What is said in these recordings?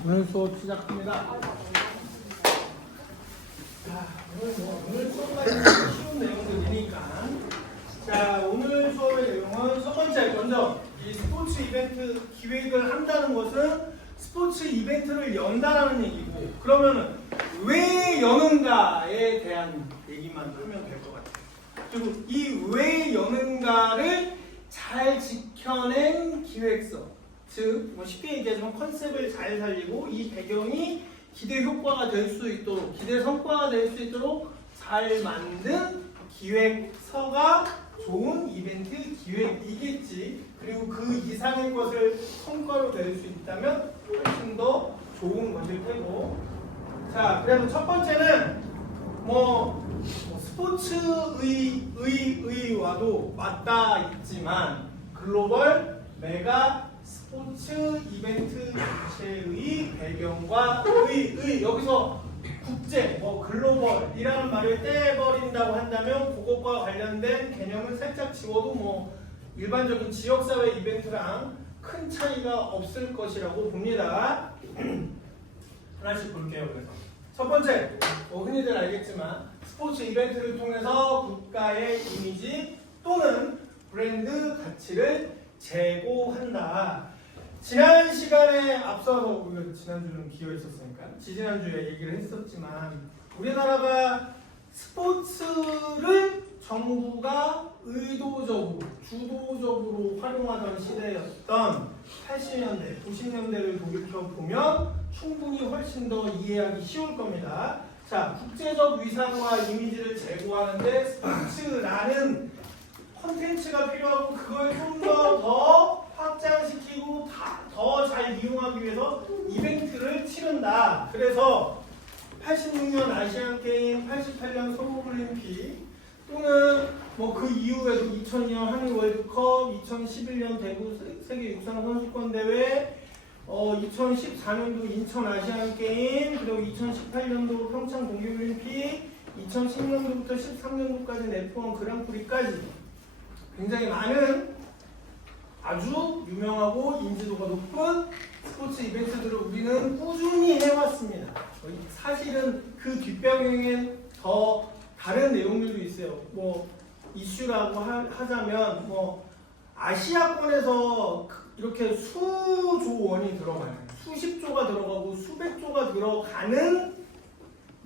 오늘 수업 시작합니다. 자, 오늘 수업까지는 쉬운 내용들이니까. 자, 오늘 수업의 내용은 첫 번째, 먼저 이 스포츠 이벤트 기획을 한다는 것은 스포츠 이벤트를 연다라는 얘기고, 그러면은 왜 여는가에 대한 얘기만 하면 될 것 같아요. 그리고 이 왜 여는가를 잘 지켜낸 기획서, 즉 쉽게 얘기하자면 컨셉을 잘 살리고 이 배경이 기대 효과가 될 수 있도록, 기대 성과가 될 수 있도록 잘 만든 기획서가 좋은 이벤트 기획이겠지. 그리고 그 이상의 것을 성과로 낼 수 있다면 훨씬 더 좋은 것일 테고. 자, 그래서 첫 번째는 스포츠의와도 맞닿아 있지만 글로벌 메가 스포츠 이벤트 주체의 배경과 여기서 국제, 글로벌이라는 말을 떼버린다고 한다면 그것과 관련된 개념을 살짝 지워도 일반적인 지역사회 이벤트랑 큰 차이가 없을 것이라고 봅니다. 하나씩 볼게요. 그래서 첫 번째, 흔히들 알겠지만 스포츠 이벤트를 통해서 국가의 이미지 또는 브랜드 가치를 제고한다. 지난 시간에 앞서서 우리가 지난주는 기어 있었으니까 지지난주에 얘기를 했었지만 우리나라가 스포츠를 정부가 의도적으로 주도적으로 활용하던 시대였던 80년대, 90년대를 돌이켜보면 충분히 훨씬 더 이해하기 쉬울 겁니다. 자, 국제적 위상과 이미지를 제고하는데 스포츠라는 콘텐츠가 필요하고 그걸 좀 더 확장시키고 더 잘 이용하기 위해서 이벤트를 치른다. 그래서 86년 아시안게임, 88년 서울올림픽 또는 그 이후에도 2002년 한일 월드컵, 2011년 대구 세계 육상 선수권 대회, 2014년도 인천 아시안게임, 그리고 2018년도 평창 동계올림픽, 2010년도부터 13년도까지 F1 그랑프리까지 굉장히 많은 아주 유명하고 인지도가 높은 스포츠 이벤트들을 우리는 꾸준히 해왔습니다. 사실은 그 뒷배경엔 더 다른 내용들도 있어요. 이슈라고 하자면 아시아권에서 이렇게 수조 원이 들어가는, 수십조가 들어가고 수백조가 들어가는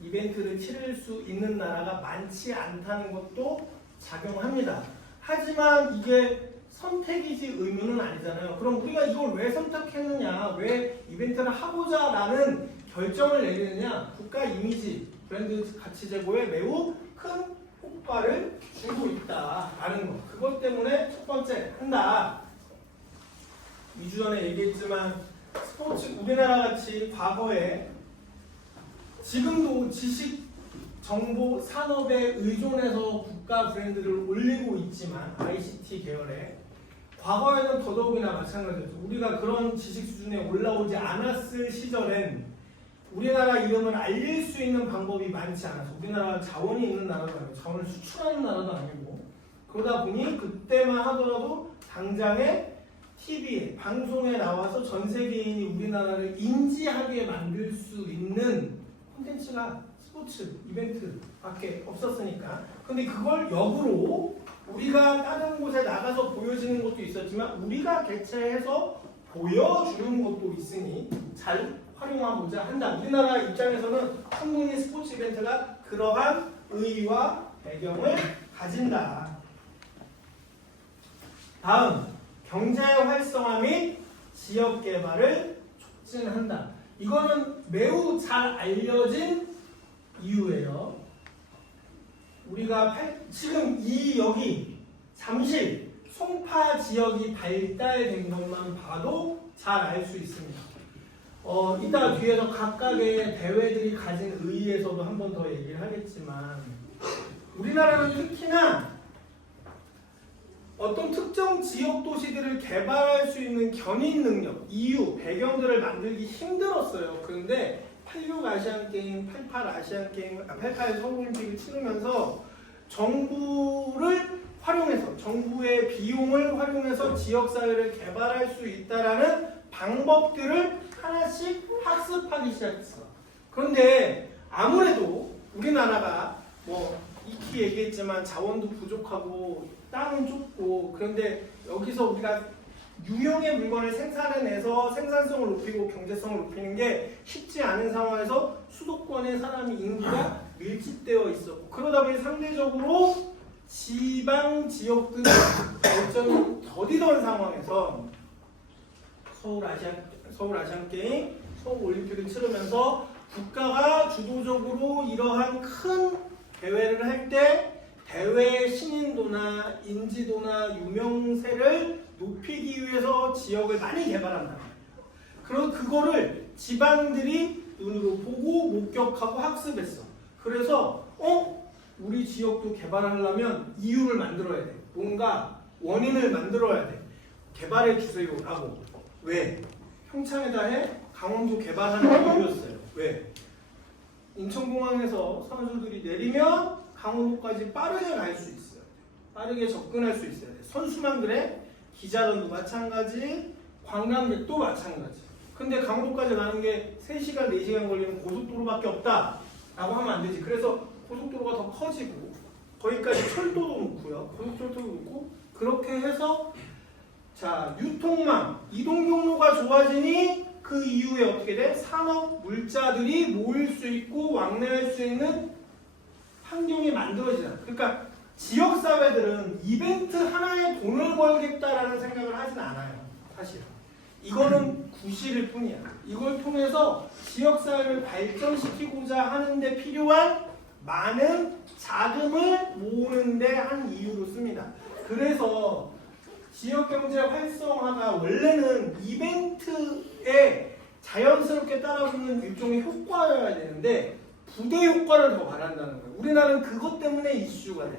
이벤트를 치를 수 있는 나라가 많지 않다는 것도 작용합니다. 하지만 이게 선택이지 의무는 아니잖아요. 그럼 우리가 이걸 왜 선택했느냐, 왜 이벤트를 하고자 라는 결정을 내리느냐, 국가 이미지, 브랜드 가치 제고에 매우 큰 효과를 주고 있다라는 거. 그것 때문에 첫 번째 한다. 2주 전에 얘기했지만 스포츠, 우리나라 같이 과거에 지금도 지식 정보 산업에 의존해서 국가 브랜드를 올리고 있지만 ICT 계열에 과거에는 더더욱이나 마찬가지였죠. 우리가 그런 지식 수준에 올라오지 않았을 시절엔 우리나라 이름을 알릴 수 있는 방법이 많지 않아서, 우리나라가 자원이 있는 나라도 아니고 자원을 수출하는 나라도 아니고, 그러다 보니 그때만 하더라도 당장에 TV에, 방송에 나와서 전 세계인이 우리나라를 인지하게 만들 수 있는 콘텐츠가 스포츠 이벤트밖에 없었으니까. 근데 그걸 역으로 우리가 다른 곳에 나가서 보여지는 것도 있었지만 우리가 개최해서 보여주는 것도 있으니 잘 활용하고자 한다. 우리나라 입장에서는 충분히 스포츠 이벤트가 그러한 의의와 배경을 가진다. 다음, 경제 활성화 및 지역 개발을 촉진한다. 이거는 매우 잘 알려진 이유예요. 우리가 지금 여기 잠실, 송파 지역이 발달된 것만 봐도 잘 알 수 있습니다. 이따 뒤에서 각각의 대회들이 가진 의의에서도 한 번 더 얘기를 하겠지만 우리나라는 특히나 어떤 특정 지역 도시들을 개발할 수 있는 견인 능력, 이유, 배경들을 만들기 힘들었어요. 그런데 86 아시안게임, 88 아시안게임, 88 서울올림픽을 치르면서 정부를 활용해서, 정부의 비용을 활용해서 지역사회를 개발할 수 있다라는 방법들을 하나씩 커나가기 시작했어. 그런데 아무래도 우리나라가 뭐 익히 얘기했지만 자원도 부족하고 땅은 좁고 그런데 여기서 우리가 유형의 물건을 생산해내서 생산성을 높이고 경제성을 높이는 게 쉽지 않은 상황에서 수도권에 사람이 인구가 밀집되어 있었고 그러다 보니 상대적으로 지방 지역들은 발전이 더디던 상황에서 서울 아시안 게임, 서울 올림픽을 치르면서 국가가 주도적으로 이러한 큰 대회를 할 때 대회 신인도나 인지도나 유명세를 높이기 위해서 지역을 많이 개발한단 말이에요. 그럼 그거를 지방들이 눈으로 보고 목격하고 학습했어. 그래서 우리 지역도 개발하려면 이유를 만들어야 돼. 뭔가 원인을 만들어야 돼. 개발해 주세요라고. 왜? 평창에다 해 강원도 개발하는 이유였어요. 왜? 인천공항에서 선수들이 내리면 강원도까지 빠르게 갈 수 있어요. 빠르게 접근할 수 있어야 돼. 선수만 그래? 기자단도 마찬가지, 관광객도 마찬가지. 근데 강원도까지 가는 게 3시간, 4시간 걸리는 고속도로밖에 없다 라고 하면 안 되지. 그래서 고속도로가 더 커지고 거기까지 철도도 놓고요. 고속철도도 놓고 그렇게 해서 자 유통망, 이동 경로가 좋아지니 그 이후에 어떻게 돼? 산업 물자들이 모일 수 있고 왕래할 수 있는 환경이 만들어지잖아. 그러니까 지역사회들은 이벤트 하나에 돈을 벌겠다라는 생각을 하진 않아요. 사실 이거는 구실일 뿐이야. 이걸 통해서 지역사회를 발전시키고자 하는데 필요한 많은 자금을 모으는데 한 이유로 씁니다. 그래서 지역경제 활성화가 원래는 이벤트에 자연스럽게 따라붙는 일종의 효과여야 되는데 부대 효과를 더 바란다는 거예요. 우리나라는 그것 때문에 이슈가 돼.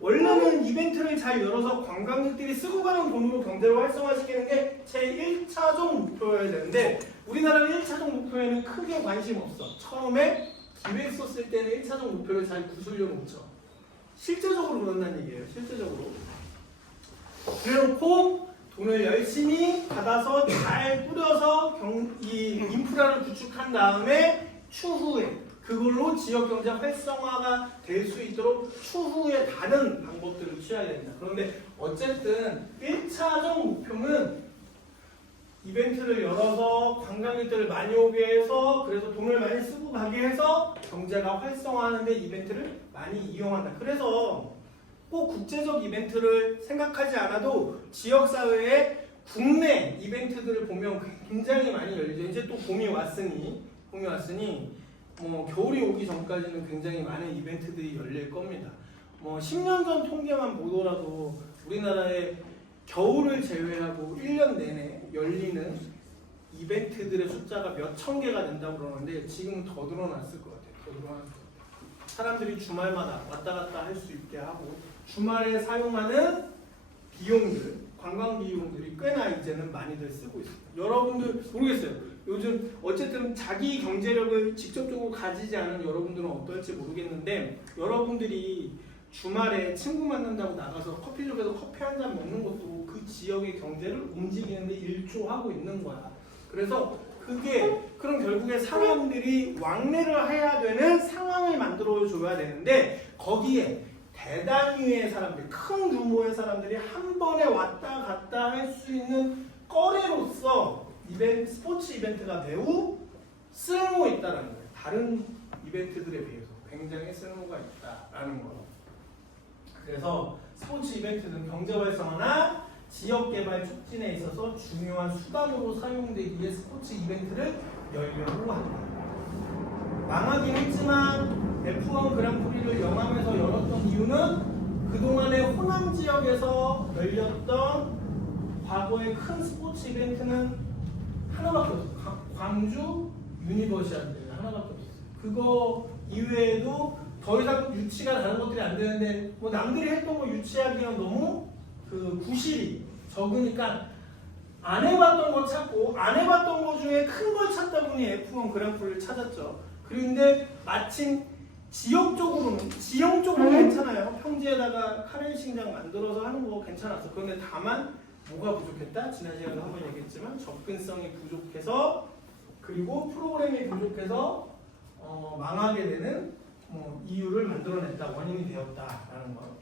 원래는 이벤트를 잘 열어서 관광객들이 쓰고 가는 돈으로 경제를 활성화시키는 게 제1차적 목표여야 되는데 우리나라는 1차적 목표에는 크게 관심 없어. 처음에 기획 썼을 때는 1차적 목표를 잘 구슬려 놓죠. 실제적으로 그런다는 얘기예요. 실제적으로. 그래놓고 돈을 열심히 받아서 잘 뿌려서 이 인프라를 구축한 다음에 추후에 그걸로 지역경제 활성화가 될 수 있도록 추후에 다른 방법들을 취해야 됩니다. 그런데 어쨌든 1차적 목표는 이벤트를 열어서 관광객들을 많이 오게 해서 그래서 돈을 많이 쓰고 가게 해서 경제가 활성화하는데 이벤트를 많이 이용한다. 그래서 꼭 국제적 이벤트를 생각하지 않아도 지역사회의 국내 이벤트들을 보면 굉장히 많이 열리죠. 이제 또 봄이 왔으니 뭐 겨울이 오기 전까지는 굉장히 많은 이벤트들이 열릴 겁니다. 뭐 10년 전 통계만 보더라도 우리나라의 겨울을 제외하고 1년 내내 열리는 이벤트들의 숫자가 몇천 개가 된다고 그러는데 지금은 더 늘어났을 것 같아요. 더 늘어났을 것 같아요. 사람들이 주말마다 왔다 갔다 할 수 있게 하고 주말에 사용하는 비용들, 관광 비용들이 꽤나 이제는 많이들 쓰고 있습니다. 여러분들 모르겠어요. 요즘 어쨌든 자기 경제력을 직접적으로 가지지 않은 여러분들은 어떨지 모르겠는데 여러분들이 주말에 친구 만난다고 나가서 커피숍에서 커피 한 잔 먹는 것도 그 지역의 경제를 움직이는데 일조하고 있는 거야. 그래서 그럼 결국에 사람들이 왕래를 해야 되는 상황을 만들어줘야 되는데 거기에 대단위의 사람들, 큰 규모의 사람들이 한 번에 왔다 갔다 할 수 있는 거리로서 스포츠 이벤트가 매우 쓸모 있다는 거예요. 다른 이벤트들에 비해서 굉장히 쓸모가 있다라는 거예요. 그래서 스포츠 이벤트는 경제 활성화나 지역 개발 촉진에 있어서 중요한 수단으로 사용되기에 스포츠 이벤트를 열려고 합니다. 망하긴 했지만 F1 그랑프리를 영암에서 열었던 이유는 그동안의 호남 지역에서 열렸던 과거의 큰 스포츠 이벤트는 하나밖에 없어요. 광주 유니버시아드 하나밖에 없어요. 그거 이외에도 더 이상 유치가 다른 것들이 안 되는데 뭐 남들이 했던 거 유치하기가 너무 그 구실이 적으니까 안 해봤던 거 찾고 안 해봤던 거 중에 큰 걸 찾다 보니 F1 그랑프리를 찾았죠. 그런데 마침 지역적으로는 괜찮아요. 평지에다가 카레이싱장 만들어서 하는 거 괜찮았어. 그런데 다만 뭐가 부족했다? 지난 시간에 한번 얘기했지만 접근성이 부족해서 그리고 프로그램이 부족해서 망하게 되는 이유를 만들어냈다, 원인이 되었다라는 거.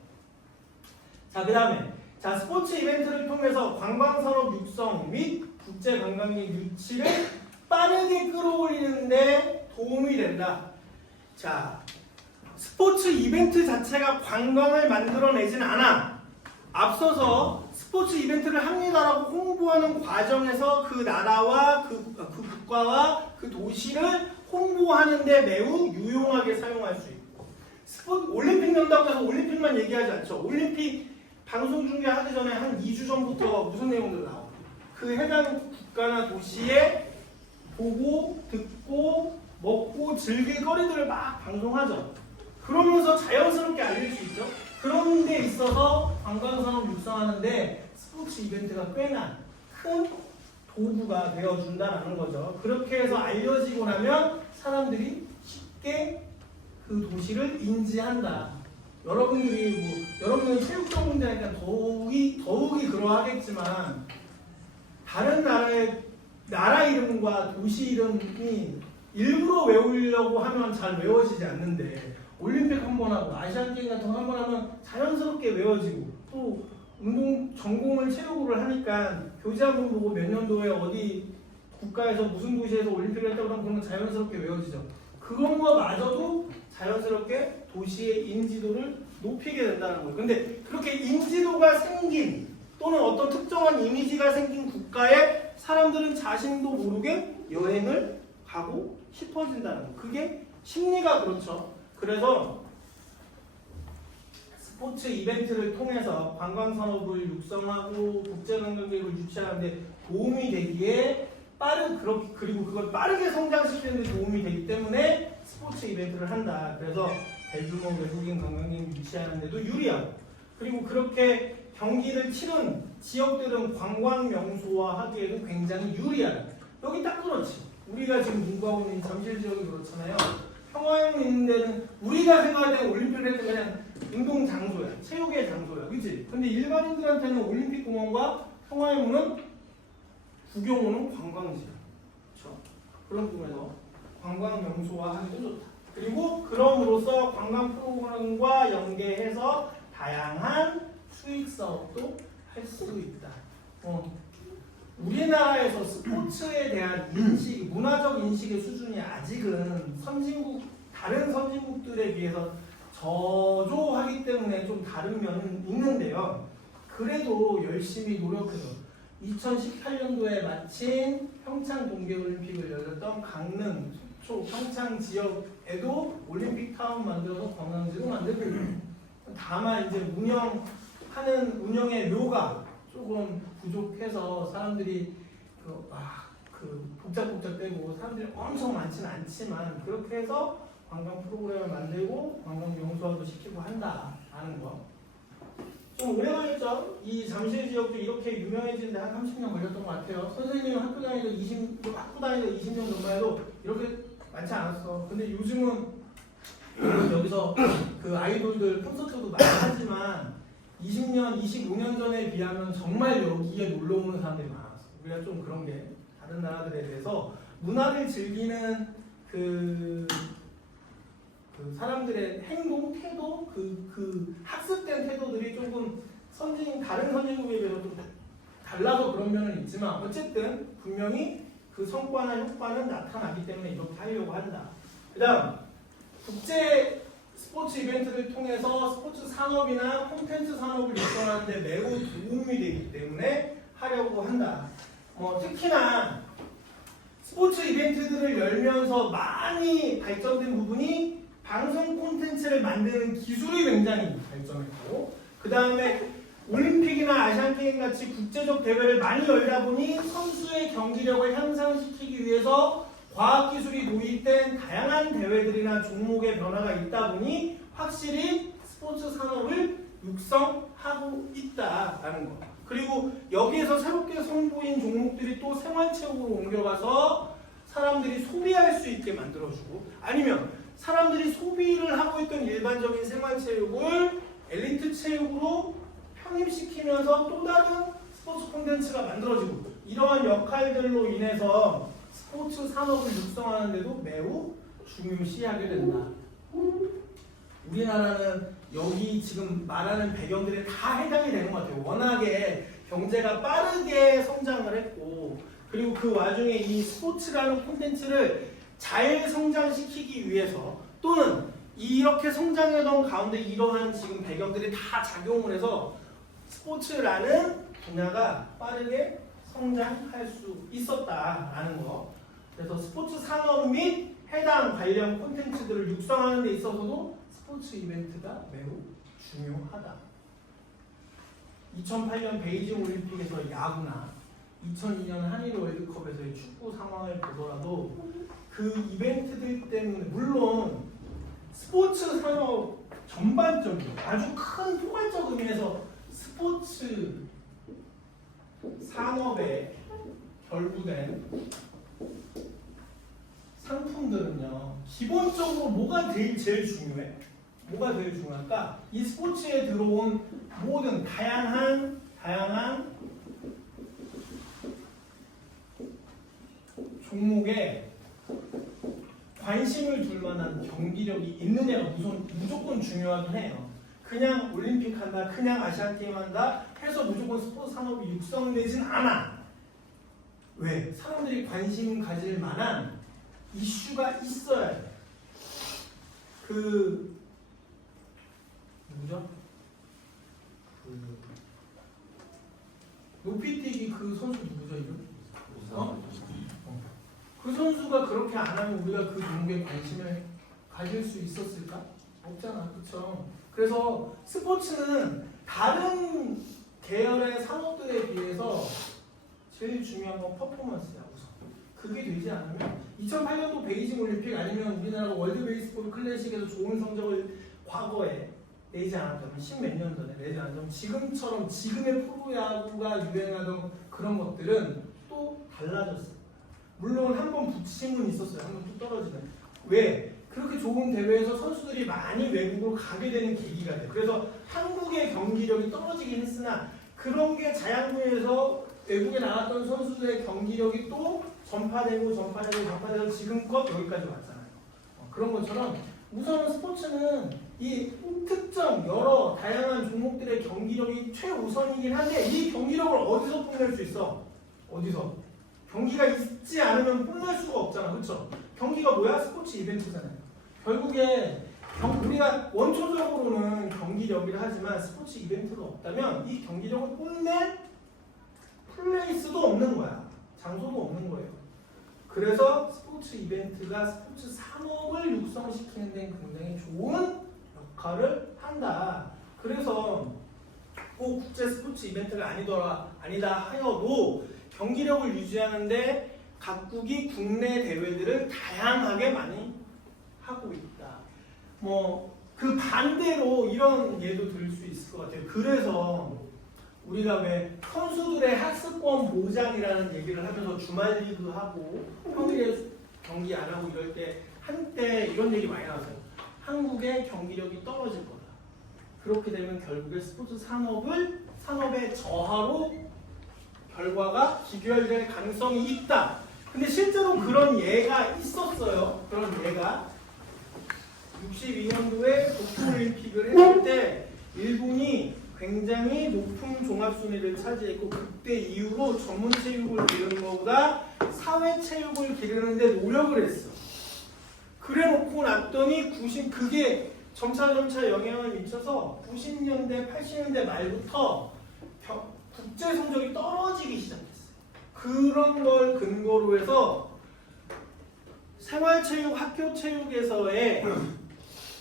자, 그 다음에 스포츠 이벤트를 통해서 관광산업 육성 및 국제 관광객 유치를 빠르게 끌어올리는데 도움이 된다. 자, 스포츠 이벤트 자체가 관광을 만들어내진 않아. 앞서서 스포츠 이벤트를 합니다라고 홍보하는 과정에서 그 나라와 그 국가와 그 도시를 홍보하는데 매우 유용하게 사용할 수 있고, 올림픽 연다고 해서 올림픽만 얘기하지 않죠. 올림픽 방송 중계하기 전에 한 2주 전부터 무슨 내용들 나오고, 그 해당 국가나 도시에 보고 듣고 먹고 즐길 거리들을 막 방송하죠. 그러면서 자연스럽게 알릴 수 있죠. 그런 데 있어서 관광산업 육성하는데 스포츠 이벤트가 꽤나 큰 도구가 되어준다는 거죠. 그렇게 해서 알려지고 나면 사람들이 쉽게 그 도시를 인지한다. 여러분은 체육 전문대니까 더욱이 그러하겠지만, 다른 나라 이름과 도시 이름이 일부러 외우려고 하면 잘 외워지지 않는데, 올림픽 한번 하고 아시안게임 같은 거 한번 하면 자연스럽게 외워지고, 또 운동 전공을 체육을 하니까 교재 한번 보고 몇 년도에 어디 국가에서 무슨 도시에서 올림픽을 했다고 하면 그런 건 자연스럽게 외워지죠. 그런 거마저도 자연스럽게 도시의 인지도를 높이게 된다는 거예요. 근데 그렇게 인지도가 생긴, 또는 어떤 특정한 이미지가 생긴 국가에 사람들은 자신도 모르게 여행을 가고 싶어진다는 거예요. 그게 심리가 그렇죠. 그래서 스포츠 이벤트를 통해서 관광산업을 육성하고 국제관광객을 유치하는데 도움이 되기에 그리고 그걸 빠르게 성장시키는 데 도움이 되기 때문에 스포츠 이벤트를 한다. 그래서 대규모 외국인 관광객 유치하는 데도 유리하고, 그리고 그렇게 경기를 치른 지역들은 관광 명소화하기에도 굉장히 유리하다. 여기 딱 그렇지. 우리가 지금 공부하고 있는 잠실 지역이 그렇잖아요. 평화형 있는 데는 우리가 생각할 때는 올림픽을 했던 그냥 운동 장소야, 체육의 장소야, 그치? 근데 일반인들한테는 올림픽 공원과 평화형은 구경오는 관광지야. 그렇죠? 그런 부분에서 관광 명소화하기도 좋다. 그리고 그럼으로써 관광 프로그램과 연계해서 다양한 수익 사업도 할 수 있다. 우리나라에서 스포츠에 대한 인식, 문화적 인식의 수준이 아직은 다른 선진국들에 비해서 저조하기 때문에 좀 다른 면은 있는데요. 그래도 열심히 노력해서 2018년도에 마친 평창 동계올림픽을 열렸던 강릉, 속초, 평창 지역에도 올림픽 타운 만들어서 관광지도 만들고, 다만 이제 운영의 묘가 조금 부족해서 사람들이 복잡복잡되고 사람들이 엄청 많지는 않지만, 그렇게 해서 관광 프로그램을 만들고 관광 명소화도 시키고 한다라는 거. 좀 오래 걸렸죠? 이 잠실 지역도 이렇게 유명해지는데 한 30년 걸렸던 것 같아요. 선생님 학교 다니던 20년 전만 해도 이렇게 많지 않았어. 근데 요즘은 여기서 그 아이돌들 콘서트도 많이 하지만 20년, 25년 전에 비하면 정말 여기에 놀러 오는 사람들이 많았어. 우리가 좀 그런 게 다른 나라들에 대해서 문화를 즐기는 그 사람들의 행동, 태도, 그 학습된 태도들이 조금 다른 선진국에 비해서 좀 달라서 그런 면은 있지만, 어쨌든 분명히 그 성과나 효과는 나타나기 때문에 이렇게 하려고 한다. 그 다음, 국제 스포츠 이벤트를 통해서 스포츠 산업이나 콘텐츠 산업을 육성하는 데 매우 도움이 되기 때문에 하려고 한다. 특히나 스포츠 이벤트들을 열면서 많이 발전된 부분이 방송 콘텐츠를 만드는 기술이 굉장히 발전했고, 그 다음에 올림픽이나 아시안게임 같이 국제적 대회를 많이 열다 보니 선수의 경기력을 향상시키기 위해서 과학기술이 도입된 다양한 대회들이나 종목의 변화가 있다 보니 확실히 스포츠 산업을 육성하고 있다라는 거. 그리고 여기에서 새롭게 선보인 종목들이 또 생활체육으로 옮겨가서 사람들이 소비할 수 있게 만들어주고, 아니면 사람들이 소비를 하고 있던 일반적인 생활체육을 엘리트 체육으로 편입시키면서 또 다른 스포츠 콘텐츠가 만들어지고, 이러한 역할들로 인해서 스포츠 산업을 육성하는데도 매우 중요시하게 된다. 우리나라는 여기 지금 말하는 배경들에 다 해당이 되는 것 같아요. 워낙에 경제가 빠르게 성장을 했고, 그리고 그 와중에 이 스포츠라는 콘텐츠를 잘 성장시키기 위해서, 또는 이렇게 성장하던 가운데 이러한 지금 배경들이 다 작용을 해서 스포츠라는 분야가 빠르게 성장할 수 있었다라는 거. 그래서 스포츠 산업 및 해당 관련 콘텐츠들을 육성하는 데 있어서도 스포츠 이벤트가 매우 중요하다. 2008년 베이징 올림픽에서 야구나 2002년 한일 월드컵에서의 축구 상황을 보더라도 그 이벤트들 때문에, 물론 스포츠 산업 전반적으로 아주 큰 포괄적 의미에서 스포츠 산업에 결부된 상품들은요, 기본적으로 뭐가 제일 중요해? 뭐가 제일 중요할까? 이 스포츠에 들어온 모든 다양한 종목에 관심을 둘 만한 경기력이 있느냐가 무조건 중요하긴 해요. 그냥 올림픽 한다, 그냥 아시안게임 한다 해서 무조건 스포츠 산업이 육성되진 않아. 왜? 사람들이 관심 가질 만한 이슈가 있어야 돼. 누구죠? 높이뛰기 그 선수 누구죠, 이름? 그 선수가 그렇게 안 하면 우리가 그 종목에 관심을 가질 수 있었을까? 없잖아, 그렇죠? 그래서 스포츠는 다른 계열의 산업들에 비해서 제일 중요한 건 퍼포먼스야, 우선. 그게 되지 않으면 2008년도 베이징 올림픽 아니면 우리나라가 월드 베이스볼 클래식에서 좋은 성적을 과거에 내지 않았다면, 십몇 년 전에 내지 않았다면 지금처럼 지금의 프로야구가 유행하던 그런 것들은 또 달라졌어요. 물론 한번 부침은 있었어요. 한번 뚝 떨어지는. 왜? 그렇게 좋은 대회에서 선수들이 많이 외국으로 가게 되는 계기가 돼요. 그래서 한국의 경기력이 떨어지긴 했으나 그런 게 자양분에서 외국에 나갔던 선수들의 경기력이 또 전파되고 지금껏 여기까지 왔잖아요. 그런 것처럼 우선 스포츠는 이 특정 여러 다양한 종목들의 경기력이 최우선이긴 한데, 이 경기력을 어디서 뽐낼 수 있어? 어디서? 경기가 있지 않으면 뽐낼 수가 없잖아, 그렇죠? 경기가 뭐야? 스포츠 이벤트잖아요. 결국에 우리가 원초적으로는 경기력이라 하지만 스포츠 이벤트가 없다면 이 경기력을 뽐낼 플레이스도 없는 거야. 장소도 없는 거예요. 그래서 스포츠 이벤트가 스포츠 산업을 육성시키는 데 굉장히 좋은 역할을 한다. 그래서 꼭 국제 스포츠 이벤트가 아니다 하여도 경기력을 유지하는데 각국이 국내 대회들을 다양하게 많이 하고 있다. 그 반대로 이런 예도 들 수 있을 것 같아요. 그래서 우리가 왜 선수들의 학습권 보장이라는 얘기를 하면서 주말 리그 하고 평일에 경기 안 하고 이럴 때 한때 이런 얘기 많이 나왔어요. 한국의 경기력이 떨어질 거다. 그렇게 되면 결국에 스포츠 산업의 저하로 결과가 기결될 가능성이 있다. 근데 실제로 그런 예가 있었어요. 그런 예가 62년도에 도쿄올림픽을 했을 때 일본이 굉장히 높은 종합순위를 차지했고, 그때 이후로 전문체육을 기르는 것보다 사회체육을 기르는데 노력을 했어. 그래 놓고 났더니 그게 점차 영향을 미쳐서 90년대, 80년대 말부터 국제 성적이 떨어지기 시작했어요. 그런 걸 근거로 해서 생활체육, 학교체육에서의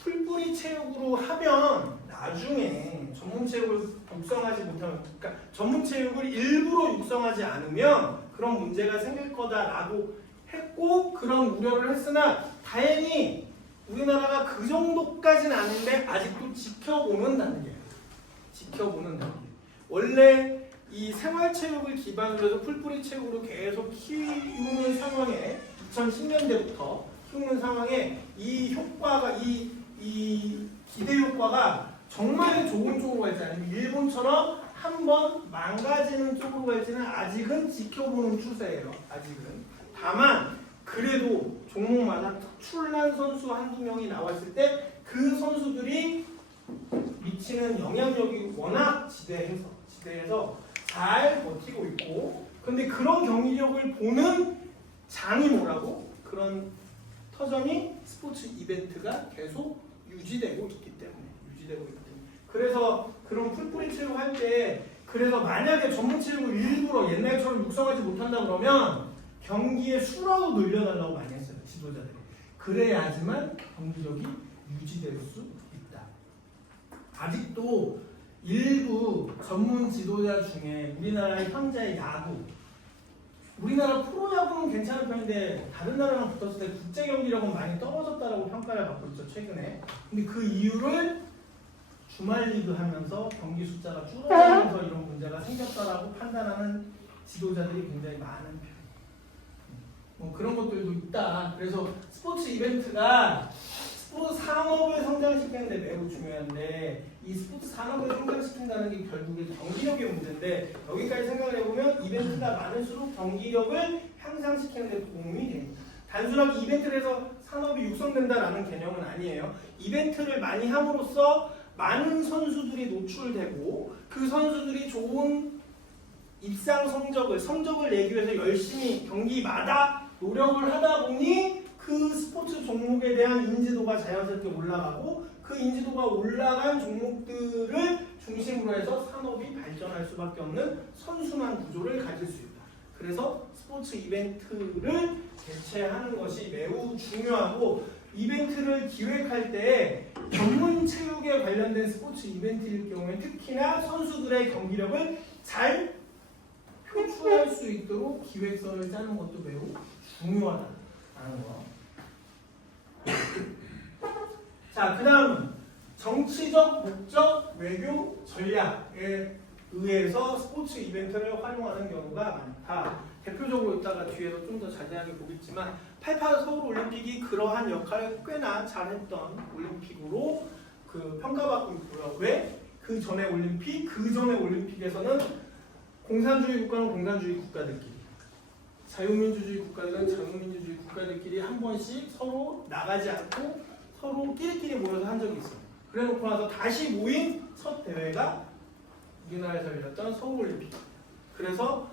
풀뿌리 체육으로 하면 나중에 전문체육을 육성하지 못하면, 그러니까 전문체육을 일부러 육성하지 않으면 그런 문제가 생길 거다라고 했고, 그런 우려를 했으나 다행히 우리나라가 그 정도까지는 아닌데 아직도 지켜보는 단계예요. 지켜보는 단계. 원래 이 생활체육을 기반으로 해서 풀뿌리 체육으로 계속 키우는 상황에 2010년대부터 키우는 상황에 이 효과가 이 기대 효과가 정말 좋은 쪽으로 갈지 아니면 일본처럼 한번 망가지는 쪽으로 갈지는 아직은 지켜보는 추세예요. 아직은. 다만 그래도 종목마다 특출난 선수 한두 명이 나왔을 때 그 선수들이 미치는 영향력이 워낙 지대해서 잘 버티고 있고, 근데 그런 경기력을 보는 장이 뭐라고? 그런 터전이 스포츠 이벤트가 계속 유지되고 있기 때문에. 그래서 그런 풀뿌리 체육 할 때, 그래서 만약에 전문 체육을 일부러 옛날처럼 육성하지 못한다 그러면 경기의 수라도 늘려달라고 많이 했어요, 지도자들이. 그래야지만 경기력이 유지될 수 있다. 아직도 일부 전문 지도자 중에 우리나라의 현재의 야구, 우리나라 프로야구는 괜찮은 편인데 다른 나라랑 붙었을 때 국제 경기력은 많이 떨어졌다라고 평가를 받고 있죠, 최근에. 근데 그 이유를 주말 리그 하면서 경기 숫자가 줄어들면서 이런 문제가 생겼다라고 판단하는 지도자들이 굉장히 많은 편이에요. 뭐 그런 것들도 있다. 그래서 스포츠 이벤트가 스포츠 산업을 성장시키는 데 매우 중요한데, 이 스포츠 산업을 성장시킨다는 게 결국에 경기력의 문제인데, 여기까지 생각을 해보면 이벤트가 많을수록 경기력을 향상시키는 데 도움이 됩니다. 단순하게 이벤트를 해서 산업이 육성된다라는 개념은 아니에요. 이벤트를 많이 함으로써 많은 선수들이 노출되고, 그 선수들이 좋은 입상 성적을 내기 위해서 열심히 경기마다 노력을 하다 보니 그 스포츠 종목에 대한 인지도가 자연스럽게 올라가고, 그 인지도가 올라간 종목들을 중심으로 해서 산업이 발전할 수밖에 없는 선순환 구조를 가질 수 있다. 그래서 스포츠 이벤트를 개최하는 것이 매우 중요하고, 이벤트를 기획할 때 전문 체육에 관련된 스포츠 이벤트일 경우에 특히나 선수들의 경기력을 잘 표출할 수 있도록 기획서를 짜는 것도 매우 중요하다는 거. 자, 그 다음 정치적 목적, 외교 전략에 의해서 스포츠 이벤트를 활용하는 경우가 많다. 대표적으로 이따가 뒤에서 좀 더 자세하게 보겠지만 88 서울올림픽이 그러한 역할을 꽤나 잘했던 올림픽으로 평가받고 있고요. 왜? 그 전에 올림픽에서는 공산주의 국가는 공산주의 국가들끼리, 자유민주주의 국가들은 자유민주주의 국가들끼리 한 번씩 서로 나가지 않고 서로 끼리끼리 모여서 한 적이 있어요. 그래놓고 나서 다시 모인 첫 대회가 우리나라에서 열렸던 서울올림픽. 그래서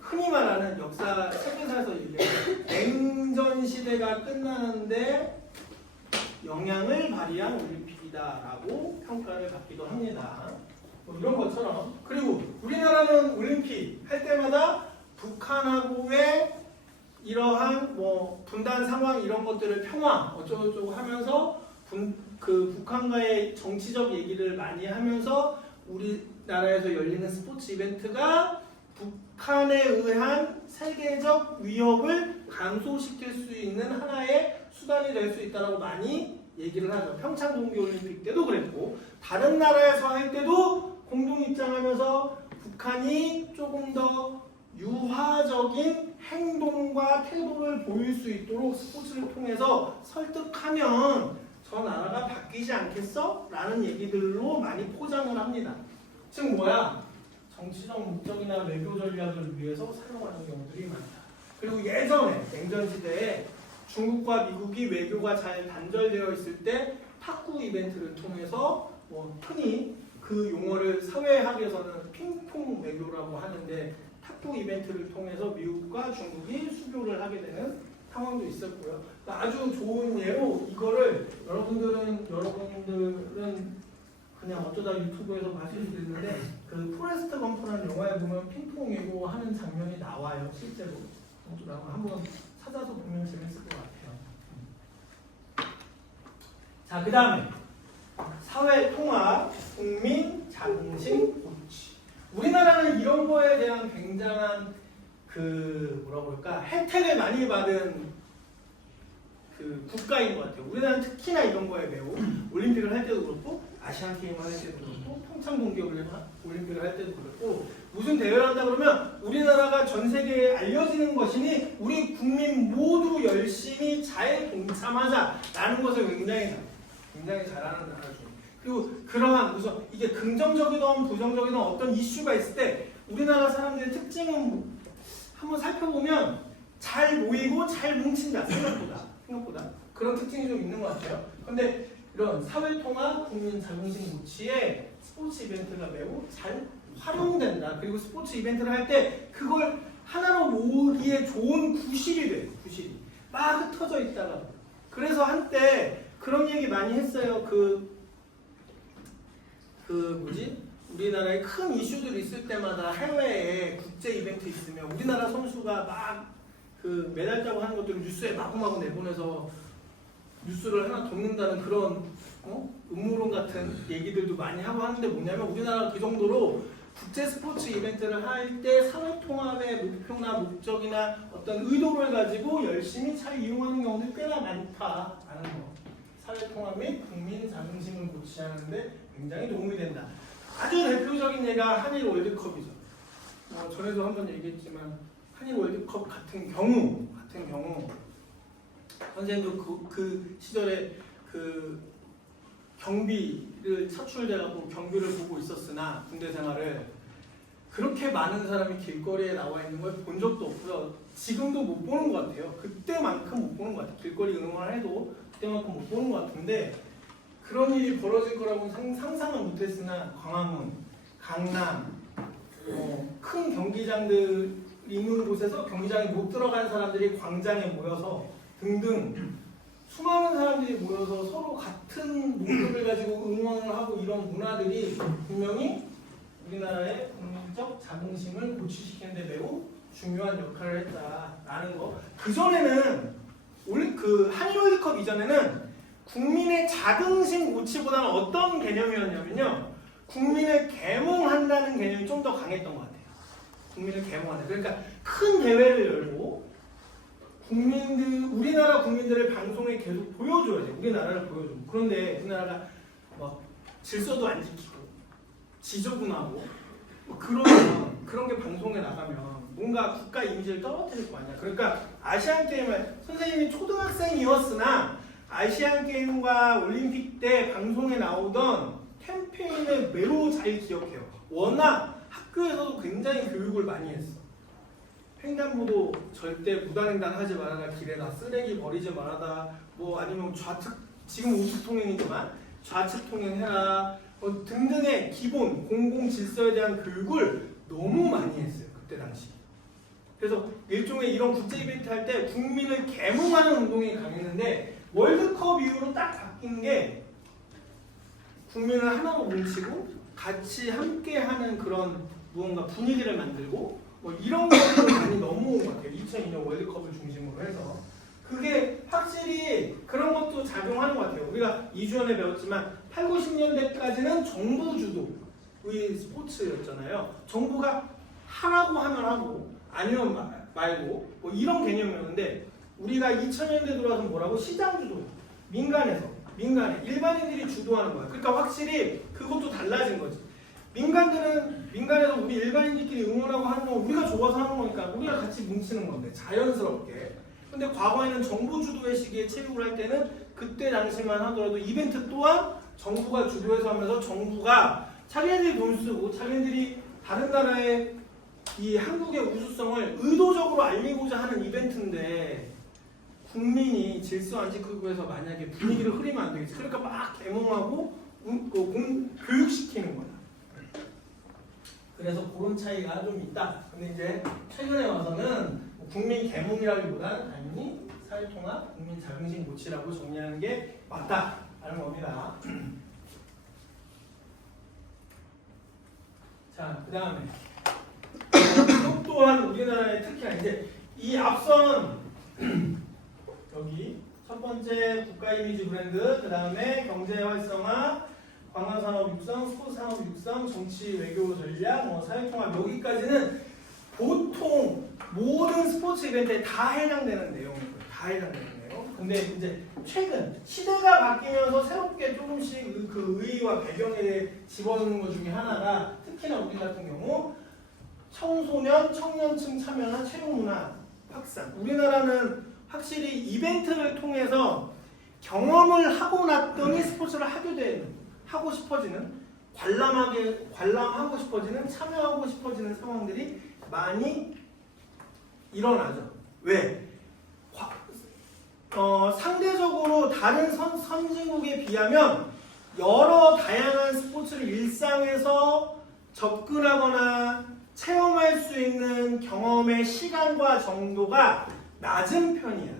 흔히 말하는 역사 세계사에서 냉전 시대가 끝나는데 영향을 발휘한 올림픽이다라고 평가를 받기도 합니다. 뭐 이런 것처럼. 그리고 우리나라는 올림픽 할 때마다 북한하고의 이러한 뭐 분단 상황 이런 것들을 평화 어쩌고저쩌고 하면서 북한과의 정치적 얘기를 많이 하면서 우리나라에서 열리는 스포츠 이벤트가 북한에 의한 세계적 위협을 감소시킬 수 있는 하나의 수단이 될 수 있다고 많이 얘기를 하죠. 평창 동계올림픽 때도 그랬고, 다른 나라에서 할 때도 공동 입장하면서 북한이 조금 더 유화적인 행동과 태도를 보일 수 있도록 스포츠를 통해서 설득하면 저 나라가 바뀌지 않겠어? 라는 얘기들로 많이 포장을 합니다. 즉 뭐야? 정치적 목적이나 외교 전략을 위해서 사용하는 경우들이 많다. 그리고 예전에 냉전시대에 중국과 미국이 외교가 잘 단절되어 있을 때 탁구 이벤트를 통해서 흔히 그 용어를 사회학에서는 핑퐁 외교라고 하는데, 탁구 이벤트를 통해서 미국과 중국이 수교를 하게 되는 상황도 있었고요. 아주 좋은 예로 이거를 여러분들은 그냥 어쩌다 유튜브에서 봤을 수도 있는데, 그 포레스트 검프라는 영화에 보면 핑퐁 외교 하는 장면이 나와요. 실제로. 한번 찾아서 보면 재밌을 것 같아요. 자, 그 다음에 사회 통합, 국민 자긍심 고취. 우리나라는 이런 거에 대한 굉장한 혜택을 많이 받은 국가인 것 같아요. 우리나라는 특히나 이런 거에 매우 올림픽을 할 때도 그렇고, 아시안 게임을 할 때도 그렇고, 평창 동계올림픽을 할 때도 그렇고, 무슨 대회를 한다 그러면 우리나라가 전 세계에 알려지는 것이니 우리 국민 모두 열심히 잘 동참하자라는 것을 굉장히 잘하는 나라죠. 그리고 그러한 이게 긍정적이든 부정적이든 어떤 이슈가 있을 때 우리나라 사람들의 특징은 한번 살펴보면 잘 모이고 잘 뭉친다. 생각보다 그런 특징이 좀 있는 것 같아요. 근데 이런 사회통합, 국민 자긍심 고취에 스포츠 이벤트가 매우 잘 활용된다. 그리고 스포츠 이벤트를 할 때 그걸 하나로 모으기에 좋은 구실이 돼요. 구실이 막 흩어져 있다가. 그래서 한때 그런 얘기 많이 했어요. 우리나라에 큰 이슈들이 있을 때마다 해외에 국제 이벤트 있으면 우리나라 선수가 막 그 메달 따고 하는 것들을 뉴스에 마구마구 내보내서 뉴스를 하나 덮는다는 그런 음모론 같은 얘기들도 많이 하고 하는데 뭐냐면 우리나라가 그 정도로 국제 스포츠 이벤트를 할 때 사회통합의 목표나 목적이나 어떤 의도를 가지고 열심히 잘 이용하는 경우들이 꽤나 많다라는 거. 사회통합 및 국민 자긍심을 고취하는데 굉장히 도움이 된다. 아주 대표적인 예가 한일 월드컵이죠. 전에도 한번 얘기했지만 한일 월드컵 같은 경우 선생님도 그 시절에 그 경비를 차출돼갖고 경비를 보고 있었으나 군대 생활을 그렇게 많은 사람이 길거리에 나와 있는 걸 본 적도 없고요. 지금도 못 보는 것 같아요. 그때만큼 못 보는 것 같아요. 길거리 응원을 해도 그때만큼 못 보는 것 같은데 그런 일이 벌어질 거라고는 상상은 못했으나 광화문, 강남, 큰 경기장들 있는 곳에서 경기장에 못 들어간 사람들이 광장에 모여서 등등 수많은 사람들이 모여서 서로 같은 목표를 가지고 응원을 하고 이런 문화들이 분명히 우리나라의 국민적 자긍심을 고취시키는 데 매우 중요한 역할을 했다라는 거. 그전에는 그 한일 월드컵 이전에는 국민의 자긍심 고취보다는 어떤 개념이었냐면요. 국민을 계몽한다는 개념이 좀 더 강했던 것 같아요. 국민을 계몽한다. 그러니까 큰 대회를 열고 우리나라 국민들을 방송에 계속 보여줘야 돼. 우리나라를 보여주고. 그런데 우리나라가 막 질서도 안 지키고 지저분하고 그런 게 방송에 나가면 뭔가 국가 이미지를 떨어뜨릴 거 아니야. 그러니까 아시안 게임을 선생님이 초등학생이었으나 아시안 게임과 올림픽 때 방송에 나오던 캠페인을 매우 잘 기억해요. 워낙 학교에서도 굉장히 교육을 많이 했어. 횡단보도 절대 무단횡단 하지 말아라, 길에다 쓰레기 버리지 말아라, 뭐 아니면 지금 우측 통행이지만 좌측 통행해라, 등등의 기본 공공 질서에 대한 교육을 너무 많이 했어요. 그때 당시. 그래서 일종의 이런 국제 이벤트 할 때 국민을 계몽하는 운동이 강했는데 월드컵 이후로 딱 바뀐 게 국민을 하나로 뭉치고 같이 함께하는 그런 무언가 분위기를 만들고 뭐 이런 것들을 많이 넘어온 것 같아요. 2002년 월드컵을 중심으로 해서 그게 확실히 그런 것도 작용하는 것 같아요. 우리가 2주 전에 배웠지만 8, 90년대까지는 정부 주도의 스포츠였잖아요. 정부가 하라고 하면 하고 아니면 말고 뭐 이런 개념이었는데 우리가 2000년대 들어와서 뭐라고? 시장 주도. 민간에 일반인들이 주도하는 거야. 그러니까 확실히 그것도 달라진 거지. 민간에서 우리 일반인들끼리 응원하고 하는 건 우리가 좋아서 하는 거니까 우리가 같이 뭉치는 건데 자연스럽게. 근데 과거에는 정부 주도의 시기에 체육을 할 때는 그때 당시만 하더라도 이벤트 또한 정부가 주도해서 하면서 정부가 자기네들이 돈 쓰고 자기네들이 다른 나라의 이 한국의 우수성을 의도적으로 알리고자 하는 이벤트인데 국민이 질서 안 지키고 해서 만약에 분위기를 흐리면 안 되겠지. 그러니까 막 계몽하고 교육시키는 거야. 그래서 그런 차이가 좀 있다. 근데 이제 최근에 와서는 국민 계몽이라기보다는 당연히 사회통합, 국민 자긍심 고취라고 정리하는 게 맞다라는 겁니다. 자, 그 다음에 또 또한 우리나라의 특히나 이제 이 앞선 여기 첫 번째 국가 이미지 브랜드, 그 다음에 경제 활성화, 관광산업 육성, 스포츠 산업 육성, 정치 외교 전략, 사회통합 여기까지는 보통 모든 스포츠 이벤트에 다 해당되는 내용이고요. 다 해당되는 내용. 근데 이제 최근 시대가 바뀌면서 새롭게 조금씩 그 의의와 배경에 집어넣는 것 중에 하나가 특히나 우리 같은 경우 청소년, 청년층 참여나 체육문화 확산. 우리나라는 확실히 이벤트를 통해서 경험을 하고 났더니 스포츠를 하고 싶어지는, 관람하고 싶어지는, 참여하고 싶어지는 상황들이 많이 일어나죠. 왜? 상대적으로 다른 선진국에 비하면 여러 다양한 스포츠를 일상에서 접근하거나 체험할 수 있는 경험의 시간과 정도가 낮은 편이야.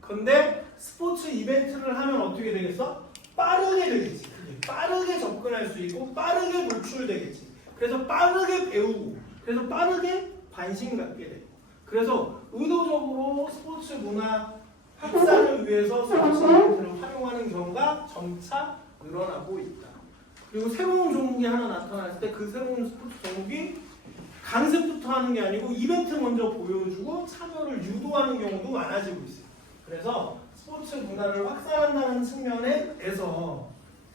근데 스포츠 이벤트를 하면 어떻게 되겠어? 빠르게 되겠지. 빠르게 접근할 수 있고 빠르게 노출되겠지. 그래서 빠르게 배우고 그래서 빠르게 관심 갖게 되고 그래서 의도적으로 스포츠 문화 확산을 위해서 스포츠 이벤트를 활용하는 경우가 점차 늘어나고 있다. 그리고 새로운 종목이 하나 나타났을 때 그 새로운 스포츠 종목이 강습부터 하는 게 아니고 이벤트 먼저 보여주고 참여를 유도하는 경우도 많아지고 있어요. 그래서 스포츠 문화를 확산한다는 측면에서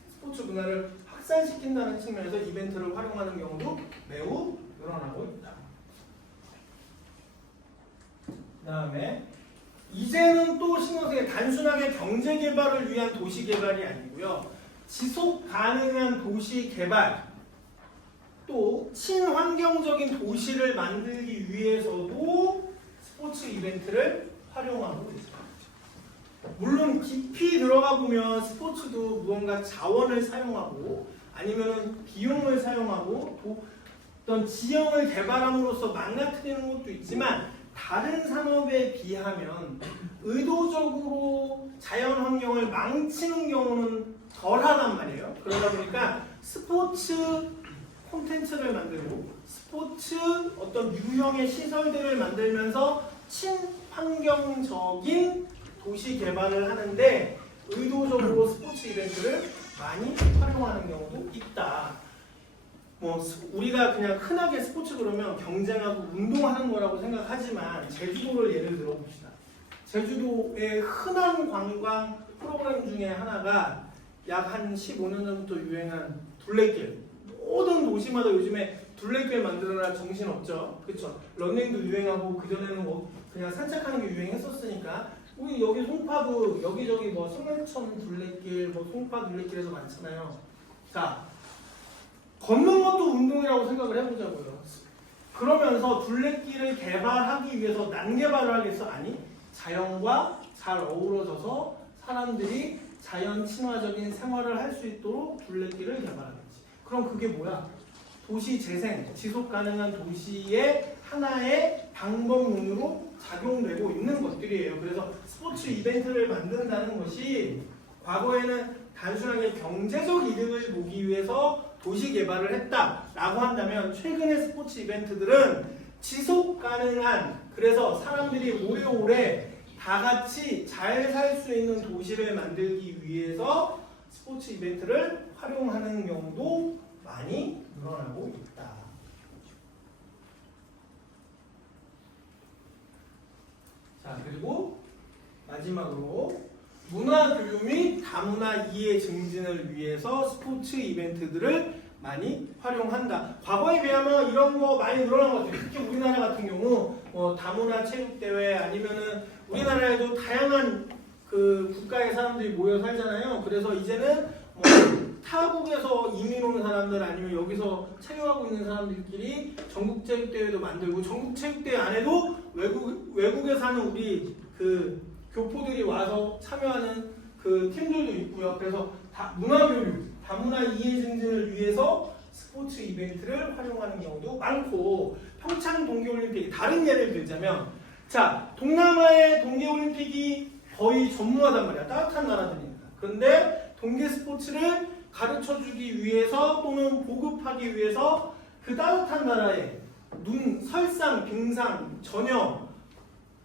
스포츠 문화를 확산시킨다는 측면에서 이벤트를 활용하는 경우도 매우 늘어나고 있다. 그 다음에 이제는 또 신경 쓰게 단순하게 경제 개발을 위한 도시 개발이 아니고요. 지속 가능한 도시 개발 또 친환경적인 도시를 만들기 위해서도 스포츠 이벤트를 활용하고 있습니다. 물론 깊이 들어가 보면 스포츠도 무언가 자원을 사용하고 아니면 비용을 사용하고 어떤 지형을 개발함으로써 망가뜨리는 것도 있지만 다른 산업에 비하면 의도적으로 자연 환경을 망치는 경우는 덜하단 말이에요. 그러다 보니까 스포츠 콘텐츠를 만들고 스포츠 어떤 유형의 시설들을 만들면서 친환경적인 도시 개발을 하는데 의도적으로 스포츠 이벤트를 많이 활용하는 경우도 있다. 우리가 그냥 흔하게 스포츠 그러면 경쟁하고 운동하는 거라고 생각하지만 제주도를 예를 들어 봅시다. 제주도의 흔한 관광 프로그램 중에 하나가 약 한 15년 전부터 유행한 둘레길. 모든 도시마다 요즘에 둘레길 만들어라 정신없죠. 그렇죠? 러닝도 유행하고 그전에는 그냥 산책하는 게 유행했었으니까 우리 여기 송파도 여기저기 성내천 둘레길, 송파 둘레길에서 많잖아요. 자, 걷는 것도 운동이라고 생각을 해보자고요. 그러면서 둘레길을 개발하기 위해서 난개발을 하겠어? 아니, 자연과 잘 어우러져서 사람들이 자연 친화적인 생활을 할 수 있도록 둘레길을 개발하겠지. 그럼 그게 뭐야? 도시 재생, 지속 가능한 도시의 하나의 방법론으로 작용되고 있는 것들이에요. 그래서 스포츠 이벤트를 만든다는 것이 과거에는 단순하게 경제적 이득을 보기 위해서 도시 개발을 했다라고 한다면 최근의 스포츠 이벤트들은 지속 가능한 그래서 사람들이 오래오래 다 같이 잘 살 수 있는 도시를 만들기 위해서 스포츠 이벤트를 활용하는 경우도 많이 늘어나고 있다. 자, 그리고 마지막으로 문화교류 및 다문화 이해 증진을 위해서 스포츠 이벤트들을 많이 활용한다. 과거에 비하면 이런 거 많이 늘어난 것 같아요. 특히 우리나라 같은 경우 다문화 체육대회 아니면은 우리나라에도 다양한 그 국가의 사람들이 모여 살잖아요. 그래서 이제는 타국에서 이민 온 사람들 아니면 여기서 체육하고 있는 사람들끼리 전국체육대회도 만들고 전국체육대회 안에도 외국에 사는 우리 그 교포들이 와서 참여하는 그 팀들도 있고요. 그래서 문화교류, 다문화 이해 증진을 위해서 스포츠 이벤트를 활용하는 경우도 많고 평창 동계올림픽 다른 예를 들자면 자 동남아의 동계올림픽이 거의 전무하단 말이야. 따뜻한 나라들이니까. 그런데 동계 스포츠를 가르쳐주기 위해서 또는 보급하기 위해서 그 따뜻한 나라에 설상, 빙상 전혀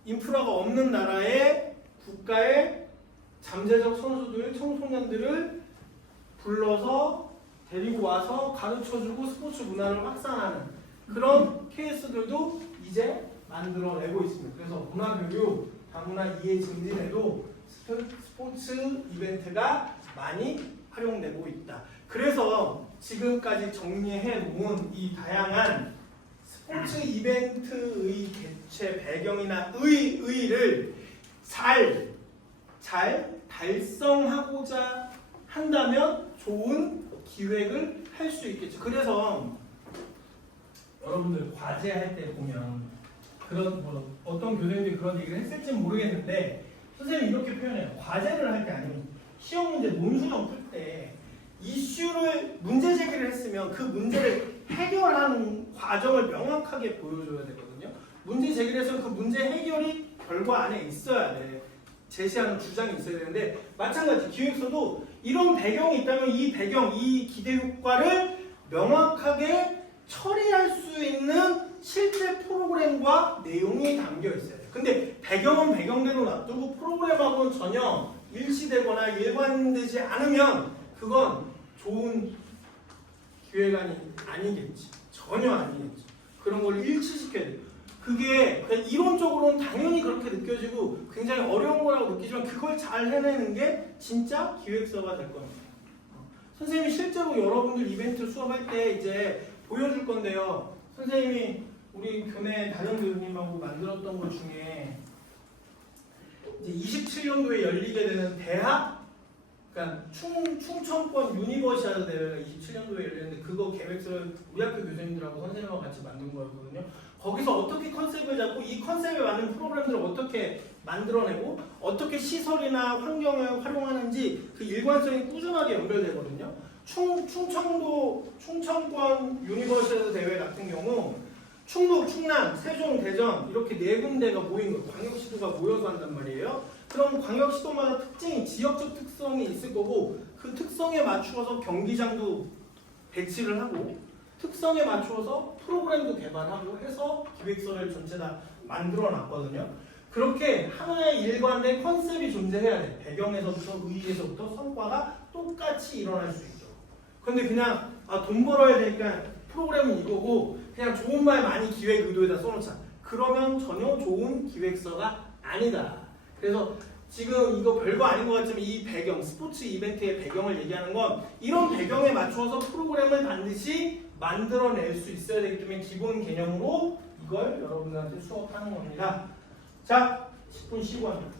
인프라가 없는 나라의 국가의 잠재적 선수들, 청소년들을 불러서 데리고 와서 가르쳐주고 스포츠 문화를 확산하는 그런 케이스들도 이제 만들어내고 있습니다. 그래서 문화교류, 다문화 이해 증진에도 스포츠 이벤트가 많이 활용되고 있다. 그래서 지금까지 정리해 놓은 이 다양한 스포츠 이벤트의 개최 배경이나 의의를 잘 달성하고자 한다면 좋은 기획을 할 수 있겠죠. 그래서 여러분들 과제할 때 보면 그런 어떤 교수님들이 그런 얘기를 했을지는 모르겠는데 선생님이 이렇게 표현해요. 과제를 할 때 아니면 시험 문제 논술형 풀 때 이슈를 문제 제기를 했으면 그 문제를 해결하는 과정을 명확하게 보여줘야 되거든요. 문제 제기를 해서 그 문제 해결이 결과 안에 있어야 돼. 제시하는 주장이 있어야 되는데 마찬가지 기획서도 이런 배경이 있다면 이 배경, 이 기대 효과를 명확하게 처리할 수 있는 실제 프로그램과 내용이 담겨 있어요. 근데 배경은 배경대로 놔두고 프로그램하고는 전혀 일치되거나 일관되지 않으면 그건 좋은 기획안이 아니겠지. 전혀 아니겠지. 그런 걸 일치시켜야 돼요. 그게 그냥 이론적으로는 당연히 그렇게 느껴지고 굉장히 어려운 거라고 느끼지만 그걸 잘 해내는 게 진짜 기획서가 될 겁니다. 선생님이 실제로 여러분들 이벤트 수업할 때 이제 보여줄 건데요. 선생님이 우리 교내 다른 교수님하고 만들었던 것 중에 이제 27년도에 열리게 되는 대학, 그러니까 충청권 유니버시아드 대회가 27년도에 열리는데 그거 계획서를 우리 학교 교수님들하고 선생님하고 같이 만든 거였거든요. 거기서 어떻게 컨셉을 잡고 이 컨셉에 맞는 프로그램들을 어떻게 만들어내고 어떻게 시설이나 환경을 활용하는지 그 일관성이 꾸준하게 연결되거든요. 충청권 유니버시아드 대회 같은 경우 충북, 충남, 세종, 대전 이렇게 네 군데가 모인 거예요. 광역시도가 모여서 한단 말이에요. 그럼 광역시도마다 특징이 지역적 특성이 있을 거고 그 특성에 맞추어서 경기장도 배치를 하고 특성에 맞추어서 프로그램도 개발하고 해서 기획서를 전체 다 만들어 놨거든요. 그렇게 하나의 일관된 컨셉이 존재해야 돼. 배경에서부터 의의에서부터 성과가 똑같이 일어날 수 있죠. 근데 그냥 돈 벌어야 되니까 프로그램은 이거고 그냥 좋은 말 많이 기획 의도에다 써놓자. 그러면 전혀 좋은 기획서가 아니다. 그래서 지금 이거 별거 아닌 것 같지만 이 배경, 스포츠 이벤트의 배경을 얘기하는 건 이런 배경에 맞추어서 프로그램을 반드시 만들어낼 수 있어야 되기 때문에 기본 개념으로 이걸 여러분들한테 수업하는 겁니다. 자, 10분 쉬고 합니다.